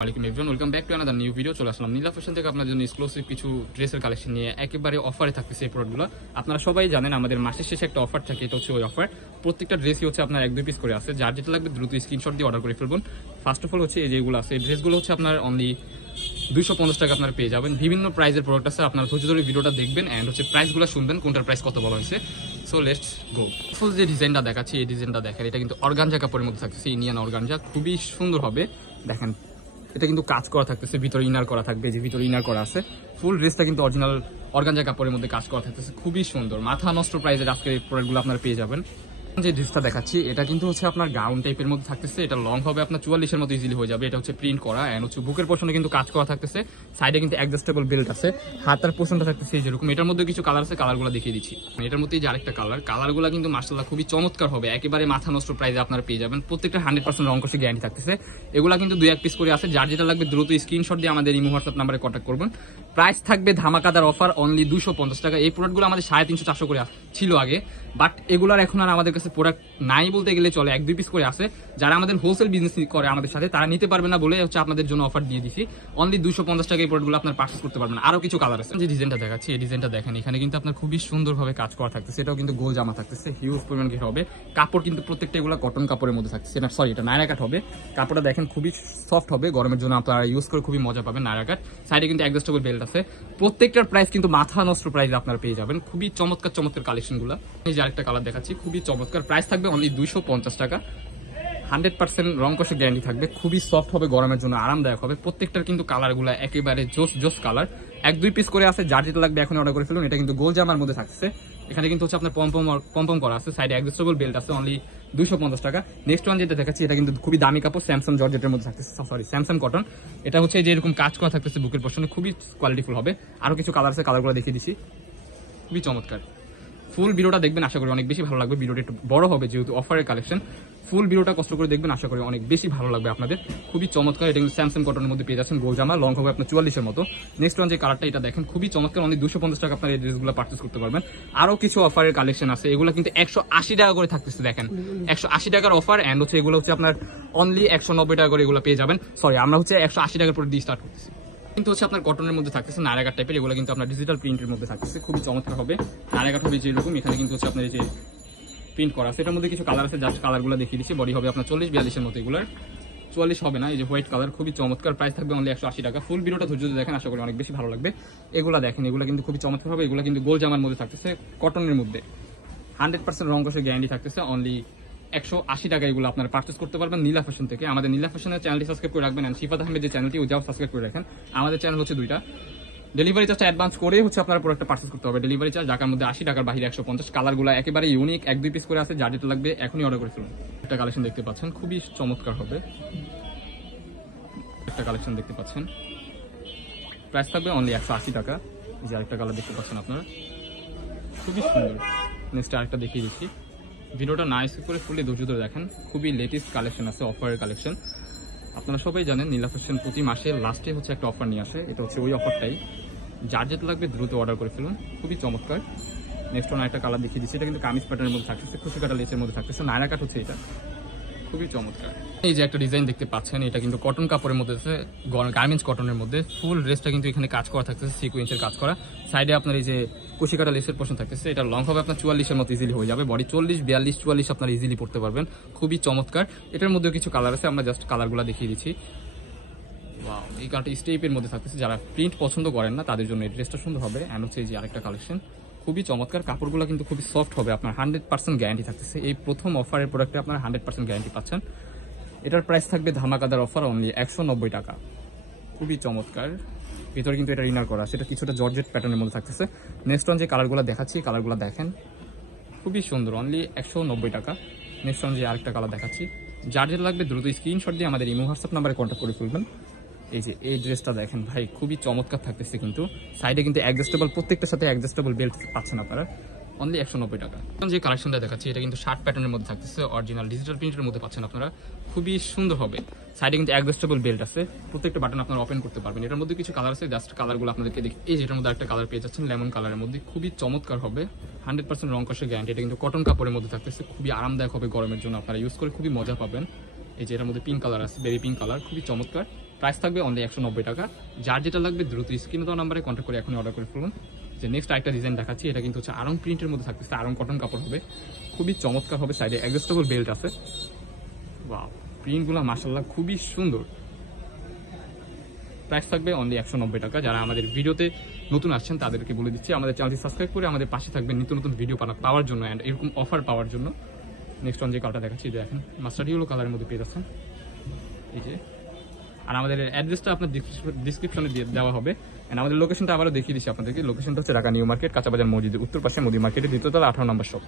আসসালামু আলাইকুম everyone, welcome back to another new video. চলে আসলাম নীলা ফ্যাশন থেকে আপনার জন্য এক্সক্লুসিভ কিছু ড্রেসের কালেকশন নিয়ে। একেবারে অফারে থাকতেছে এই প্রোডাক্টগুলো। আপনারা সবাই জানেন আমাদের মাসের শেষে একটা অফার থাকে, এটা হচ্ছে ওই অফার। প্রত্যেকটা ড্রেসই হচ্ছে আপনার 1-2 পিস করে আছে, যার যেটা লাগবে দ্রুত স্ক্রিনশট দিয়ে অর্ডার করে ফেলবেন। ফার্স্ট অফ অল হচ্ছে এই যেগুলো আছে, এই ড্রেসগুলো হচ্ছে আপনার অনলি 250 টাকা আপনার পেয়ে যাবেন। বিভিন্ন প্রাইসের প্রোডাক্ট আছে, আপনারা ধৈর্য ধরে ভিডিওটা দেখবেন অ্যান্ড হচ্ছে প্রাইসগুলো শুনবেন, কোনটার প্রাইস কত বলা হয়েছে। So let's go. ফুল যে ডিজাইনটা দেখাচ্ছি, এই ডিজাইনটা দেখেন, এটা কিন্তু অর্গানজা কাপড়ের মধ্যে থাকতেছে, ইন্ডিয়ান অর্গানজা, খুবই সুন্দর হবে। দেখেন এটা কিন্তু কাজ করা থাকতেছে, ভিতরে ইনার করা থাকবে, যে ভিতরে ইনার করা আছে। ফুল ড্রেসটা কিন্তু অরিজিনাল অর্গানজা কাপড়ের মধ্যে কাজ করা থাকতেছে, খুবই সুন্দর। মাথা নষ্ট প্রাইসের আজকে এই প্রোডাক্টগুলো আপনারা পেয়ে যাবেন। যে ড্রেসটা দেখাচ্ছি এটা কিন্তু হচ্ছে আপনার গাউন টাইপের মধ্যে থাকতেছে, এটা লং হবে আপনার 44-এর মতো ইজিলি হয়ে যাবে। এটা হচ্ছে প্রিন্ট করা এন্ড হচ্ছে বুকের পোর্শনে কিন্তু কাজ করা থাকতেছে, সাইডে কিন্তু অ্যাডজাস্টেবল বেল্ট আছে, হাতার পোর্শনটা থাকতেছে যেরকম। এটার মধ্যে কিছু কালার আছে, কালারগুলো দেখিয়ে দিচ্ছি। এটার মধ্যে যে আরেকটা কালারগুলো কিন্তু মাশাআল্লাহ খুবই চমৎকার হবে, একেবারে মাথা নষ্ট প্রাইসে আপনারা পেয়ে যাবেন। প্রত্যেকটা 100% রং কষে গ্যারান্টি থাকতেছে। এগুলা কিন্তু 2-1 পিস করে আছে, যার যেটা লাগবে দ্রুত স্ক্রিনশট দিয়ে আমাদের ইমো হোয়াটসঅ্যাপ নাম্বারে কন্ট্যাক্ট করবেন। প্রাইস থাকবে ধামাকাদার অফার, অনলি 250 টাকা। এই প্রোডাক্টগুলো আমাদের 350-400 করে ছিল আগে, বাট এগুলার এখন আর আমাদের কাছে প্রোডাক্ট নাই বলতে গেলে চলে, 1-2 পিস করে আছে। যারা আমাদের হোলসেল বিজনেস করে আমাদের সাথে, তারা নিতে পারবে না বলে হচ্ছে আপনাদের জন্য অফার দিয়ে দিছি। অনলি 250 টাকা এই প্রোডাক্টগুলো আপনার পারচেজ করতে পারবেন। আরো কিছু কালার আছে, যে ডিজাইনটা দেখাচ্ছি এই ডিজাইনটা দেখেন, এখানে কিন্তু আপনার খুবই সুন্দরভাবে কাজ করা থাকতেছে। এটাও কিন্তু গোল জামা থাকতেছে, হিউজ পরিমাণ ঘের হবে। কাপড় কিন্তু প্রত্যেকটা এগুলো কটন কাপড়ের মধ্যে থাকতেছে, না সরি এটা নায়রা কাট হবে। কাপড়টা দেখেন খুবই সফট হবে, গরমের জন্য আপনারা ইউজ করে খুবই মজা পাবেন। নায়রা কাট, সাইডে কিন্তু অ্যাডজাস্টেবল বেল্ট আছে। প্রত্যেকটার প্রাইস কিন্তু মাথা নষ্ট প্রাইস আপনারা পেয়ে যাবেন। খুবই চমৎকার চমৎকার কালেকশনগুলো। এই যে আরেকটা কালার দেখাচ্ছি, খুবই চমৎকার। প্রাইস থাকবে অনলি 250 টাকা। 100% রং কষে গ্যারান্টি থাকবে, খুবই সফট হবে, গরমের জন্য আরামদায়ক হবে। প্রত্যেকটার কিন্তু কালারগুলো একেবারে জোস কালার। 1-2 পিস করে আছে, যার যেটা লাগবে এখন অর্ডার করে ফেলুন। এটা কিন্তু গোল জামার মধ্যে থাকছে, এখানে কিন্তু হচ্ছে আপনার পম্পম করা আছে, সাইডে অ্যাডজাস্টেবল বেল্ট আছে, অনলি 250 টাকা। নেক্সট ওয়ান যেটা দেখাচ্ছি, এটা কিন্তু খুবই দামি কাপড়, স্যামসাং জর্জেটের মধ্যে থাকতেছে, সরি স্যামসাং কটন। এটা হচ্ছে যে এরকম কাজ করা থাকতেছে বুকের পোর্শনে, খুবই কোয়ালিটিফুল হবে। আরো কিছু কালার আছে, কালারগুলো দেখিয়ে দিচ্ছি, খুবই চমৎকার। ফুল ভিডিওটা দেখবেন, আশা করি অনেক বেশি ভালো লাগবে। ভিডিওটা একটু বড় হবে যেহেতু অফারের কালেকশন, ফুল ভিডিওটা কষ্ট করে দেখবেন, আশা করি অনেক বেশি ভালো লাগবে আপনাদের। খুবই চমৎকার। এটা কিন্তু স্যামসাং কটনের মধ্যে পেয়ে যাচ্ছেন, গোল জামা, লং হবে আপনার 44-এর মতো। নেক্সট ওয়ান যে কালারটা, এটা দেখেন খুবই চমৎকার, অনলি 250 টাকা আপনার এই ড্রেসগুলো পারচেজ করতে পারবেন। আরো কিছু অফারের কালেকশন আছে, এগুলো কিন্তু 180 টাকা করে থাকতেছে। দেখেন 180 টাকার অফার, এন্ড হচ্ছে এগুলো হচ্ছে আপনার অনলি 190 টাকা করে এগুলো পেয়ে যাবেন। সরি, আমরা হচ্ছে 180 টাকার পরে দিয়ে স্টার্ট করতেছি। কিন্তু হচ্ছে আপনার কটনের মধ্যে থাকতেছে, নায়রা টাইপের। এগুলো কিন্তু আপনার ডিজিটাল প্রিন্টের মধ্যে থাকতেছে, খুবই চমৎকার হবে। নায়রা হবে যেরকম, এখানে কিন্তু হচ্ছে আপনার এই যে প্রিন্ট করা আছে। এটার মধ্যে কিছু কালার আছে, জাস্ট কালারগুলো দেখিয়ে দিচ্ছি। বডি হবে আপনার 40-42-এর মতো, এগুলোর 44 হবে না, এই যে হোয়াইট কালার, খুবই চমৎকার। প্রাইস থাকবে অনলি 180 টাকা। ফুল ভিডিওটা ধৈর্য ধরে দেখেন, আশা করি অনেক বেশি ভালো লাগবে। এগুলো দেখেন, এগুলো কিন্তু খুবই চমৎকার হবে। এগুলো কিন্তু গোল জামার মধ্যে থাকতেছে, কটনের মধ্যে 100% রং কষে গ্যারান্টি থাকতেছে। অনলি 180 টাকা এগুলো আপনারা পারচেস করতে পারবেন নীলা ফ্যাশন থেকে। আমাদের নীলা ফ্যাশনের চ্যানেলটি সাবস্ক্রাইব করে রাখবেন, শিফাত আহমেদ যে চ্যানেলটি, ওইটাও সাবস্ক্রাইব করে রাখেন। আমাদের চ্যানেল হচ্ছে 2টা। ডেলিভারি চার্জটা অ্যাডভান্স করে হচ্ছে আপনার প্রোডাক্টটা পারচেস করতে হবে। ডেলিভারি চার্জ ঢাকার মধ্যে 80 টাকার বাইরে 150। কালারগুলো একেবারে ইউনিক, 1-2 পিস করে আছে, যার যেটা লাগবে এখনই অর্ডার করে ফেলুন। একটা কালেকশন দেখতে পাচ্ছেন, খুবই চমৎকার হবে। একটা কালেকশন দেখতে পাচ্ছেন, প্রাইস থাকবে অনলি 180 টাকা। এই যে আরেকটা কালার দেখতে পাচ্ছেন আপনারা, খুবই সুন্দর। নেক্সট আরেকটা দেখিয়ে দিচ্ছি। ভিডিওটা নাইস করে ফুলে ধৈর্য ধরে দেখেন, খুবই লেটেস্ট কালেকশন আছে, অফারের কালেকশন। আপনারা সবাই জানেন নীলা ফ্যাশন প্রতি মাসের লাস্টে হচ্ছে একটা অফার নিয়ে আসে, এটা হচ্ছে ওই অফারটাই। যার যেটা লাগবে দ্রুত অর্ডার করে ফেলুন, খুবই চমৎকার। নেক্সট ওয়ান একটা কালার দেখিয়ে দিচ্ছি, এটা কিন্তু কামিজ প্যাটার্নের মধ্যে থাকতেছে, খুশি কাটা লেসের মধ্যে থাকতেছে, নায়রা কাট হচ্ছে এটা, খুবই চমৎকার। এই যে একটা ডিজাইন দেখতে পাচ্ছেন, এটা কিন্তু কটন কাপড়ের মধ্যে আছে, গার্মেন্টস কটনের মধ্যে। ফুল ড্রেসটা কিন্তু এখানে কাজ করা থাকতেছে, সিকোয়েন্সের কাজ করা। সাইডে আপনার এই যে কুশি কাটা লেসের পোর্শন থাকতেছে, এটা লং হবে আপনার 44-এর মতো ইজিলি হয়ে যাবে। বডি 40-42-44 আপনার ইজিলি পড়তে পারবেন, খুবই চমৎকার। এটার মধ্যে কিছু কালার আছে, আমরা জাস্ট কালারগুলো দেখিয়ে দিচ্ছি। ওয়াও, এই কালারটা স্টেপের মধ্যে থাকতেছে, যারা প্রিন্ট পছন্দ করেন না তাদের জন্য এই ড্রেসটা সুন্দর হবে। এন্ড হচ্ছে এই যে আরেকটা কালেকশন, খুবই চমৎকার। কাপড়গুলো কিন্তু খুবই সফট হবে, আপনার 100% গ্যারান্টি থাকতেছে। এই প্রথম অফারের প্রোডাক্টে আপনারা 100% গ্যারান্টি পাচ্ছেন। এটার প্রাইস থাকবে ধামাকাদার অফার, অনলি 190 টাকা। খুবই চমৎকার। ভিতরে কিন্তু এটা ইনার করা আছে, এটা কিছুটা জর্জেট প্যাটার্নের মধ্যে থাকতেছে। নেক্সট ওয়ান যে কালারগুলো দেখাচ্ছি, কালারগুলো দেখেন, খুবই সুন্দর, অনলি 190 টাকা। নেক্সট ওয়ান যে আরেকটা কালার দেখাচ্ছি, যার যেটা লাগবে দ্রুত স্ক্রিনশট দিয়ে আমাদের ইমো হোয়াটসঅ্যাপ নাম্বারে কন্ট্যাক্ট করে ফেলবেন। এই যে এই ড্রেসটা দেখেন ভাই, খুবই চমৎকার থাকতেছে, কিন্তু সাইডে কিন্তু অ্যাডজাস্টেবল, প্রত্যেকটার সাথে অ্যাডজাস্টেবল বেল্ট পাচ্ছেন আপনারা, অনলি 190 টাকা। যে কালেকশনটা দেখাচ্ছি, এটা কিন্তু শার্ট প্যাটার্নের মধ্যে থাকতেছে, অরিজিনাল ডিজিটাল প্রিন্টের মধ্যে পাচ্ছেন আপনারা, খুবই সুন্দর হবে। সাইডে কিন্তু অ্যাডজাস্টেবল বেল্ট আছে, প্রত্যেকটা বাটন আপনারা ওপেন করতে পারবেন। এটার মধ্যে কিছু কালার আছে, জাস্ট কালারগুলো আপনাদেরকে দেখি। এই যেটার মধ্যে একটা কালার পেয়ে যাচ্ছেন লেমন কালারের মধ্যে, খুবই চমৎকার হবে, 100% রং কষে গ্যারান্টি। এটা কিন্তু কটন কাপড়ের মধ্যে থাকতেছে, খুবই আরামদায়ক হবে, গরমের জন্য আপনারা ইউজ করে খুবই মজা পাবেন। এই যে এটার মধ্যে পিঙ্ক কালার আছে, বেবি পিঙ্ক কালার, খুবই চমৎকার। প্রাইস থাকবে অনলি 190 টাকা। যার যেটা লাগবে দ্রুত স্ক্রিনে দেওয়া নাম্বারে কন্ট্যাক্ট করে এখনই অর্ডার করে ফেলুন। যে নেক্সট আরেকটা ডিজাইন দেখাচ্ছি, এটা কিন্তু হচ্ছে আরং প্রিন্টের মধ্যে থাকতেছে, আরং কটন কাপড় হবে, খুবই চমৎকার হবে। সাইডে অ্যাডজাস্টেবল বেল্ট আছে। ওয়াও, প্রিন্টগুলো মাশাআল্লাহ খুবই সুন্দর। প্রাইস থাকবে অনলি 190 টাকা। যারা আমাদের ভিডিওতে নতুন আসছেন তাদেরকে বলে দিচ্ছি, আমাদের চ্যানেলটি সাবস্ক্রাইব করে আমাদের পাশে থাকবেন নিত্য নতুন ভিডিও পাওয়ার জন্য অ্যান্ড এরকম অফার পাওয়ার জন্য। নেক্সট অন যে কালারটা দেখাচ্ছি, দেখেন মাস্টার্ড ইয়েলো কালারের মধ্যে পেয়ে যাচ্ছেন এই যে। আর আমাদের অ্যাড্রেসটা আপনার ডিসক্রিপশনে দেওয়া হবে। অ্যান্ড আমাদের লোকেশনটা আবারও দেখিয়ে দিচ্ছি আপনাদেরকে। লোকেশনটা হচ্ছে ঢাকা নিউ মার্কেট, কাঁচাবাজার মসজিদের উত্তর পাশে, মোদি মার্কেটের দ্বিতীয় তলা 18 নম্বর শপ।